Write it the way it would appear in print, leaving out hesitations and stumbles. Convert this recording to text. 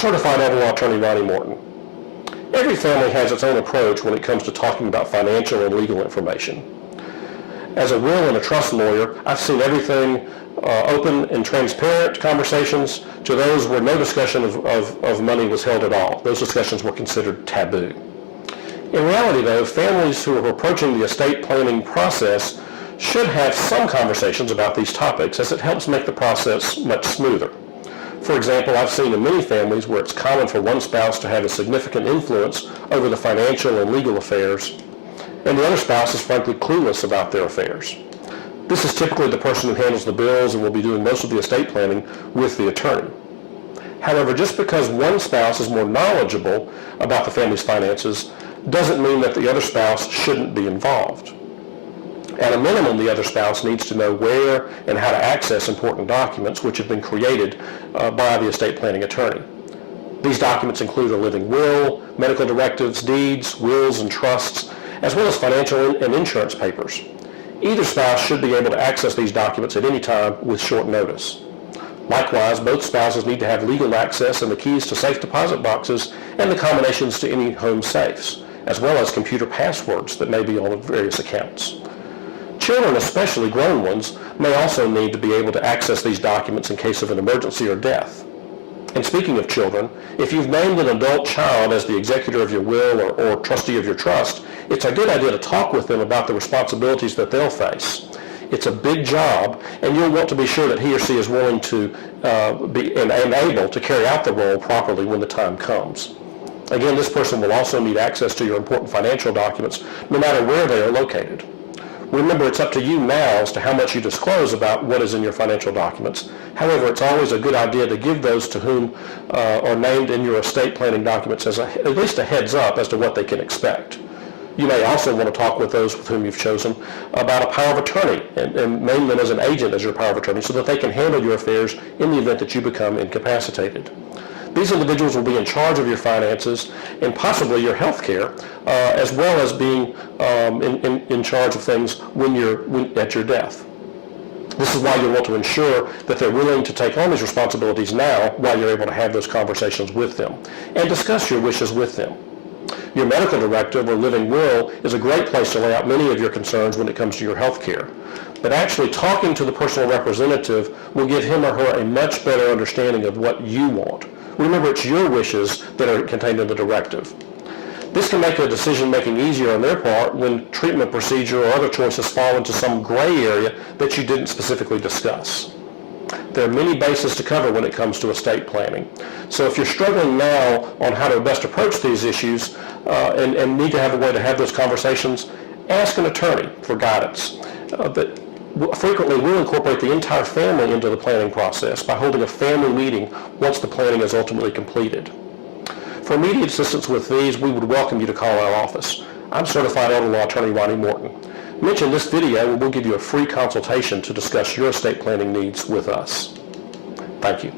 certified elder law attorney Ronnie Morton. Every family has its own approach when it comes to talking about financial and legal information. As a will and a trust lawyer, I've seen everything open and transparent conversations to those where no discussion of money was held at all. Those discussions were considered taboo. In reality, though, families who are approaching the estate planning process should have some conversations about these topics, as it helps make the process much smoother. For example, I've seen in many families where it's common for one spouse to have a significant influence over the financial and legal affairs, and the other spouse is frankly clueless about their affairs. This is typically the person who handles the bills and will be doing most of the estate planning with the attorney. However, just because one spouse is more knowledgeable about the family's finances doesn't mean that the other spouse shouldn't be involved. At a minimum, the other spouse needs to know where and how to access important documents which have been created by the estate planning attorney. These documents include a living will, medical directives, deeds, wills and trusts, as well as financial and insurance papers. Either spouse should be able to access these documents at any time with short notice. Likewise, both spouses need to have legal access and the keys to safe deposit boxes and the combinations to any home safes, as well as computer passwords that may be on various accounts. Children, especially grown ones, may also need to be able to access these documents in case of an emergency or death. And speaking of children, if you've named an adult child as the executor of your will or trustee of your trust, it's a good idea to talk with them about the responsibilities that they'll face. It's a big job, and you'll want to be sure that he or she is willing to be and able to carry out the role properly when the time comes. Again, this person will also need access to your important financial documents, no matter where they are located. Remember, it's up to you now as to how much you disclose about what is in your financial documents. However, it's always a good idea to give those to whom are named in your estate planning documents as at least a heads up as to what they can expect. You may also want to talk with those with whom you've chosen about a power of attorney and name them as an agent as your power of attorney so that they can handle your affairs in the event that you become incapacitated. These individuals will be in charge of your finances and possibly your health care, as well as being in charge of things when at your death. This is why you'll want to ensure that they're willing to take on these responsibilities now while you're able to have those conversations with them and discuss your wishes with them. Your medical directive or living will is a great place to lay out many of your concerns when it comes to your health care. But actually talking to the personal representative will give him or her a much better understanding of what you want. Remember, it's your wishes that are contained in the directive. This can make a decision-making easier on their part when treatment procedure or other choices fall into some gray area that you didn't specifically discuss. There are many bases to cover when it comes to estate planning. So if you're struggling now on how to best approach these issues and need to have a way to have those conversations, ask an attorney for guidance. But frequently, we'll incorporate the entire family into the planning process by holding a family meeting once the planning is ultimately completed. For immediate assistance with these, we would welcome you to call our office. I'm certified elder law attorney Ronnie Morton. Mention this video and we'll give you a free consultation to discuss your estate planning needs with us. Thank you.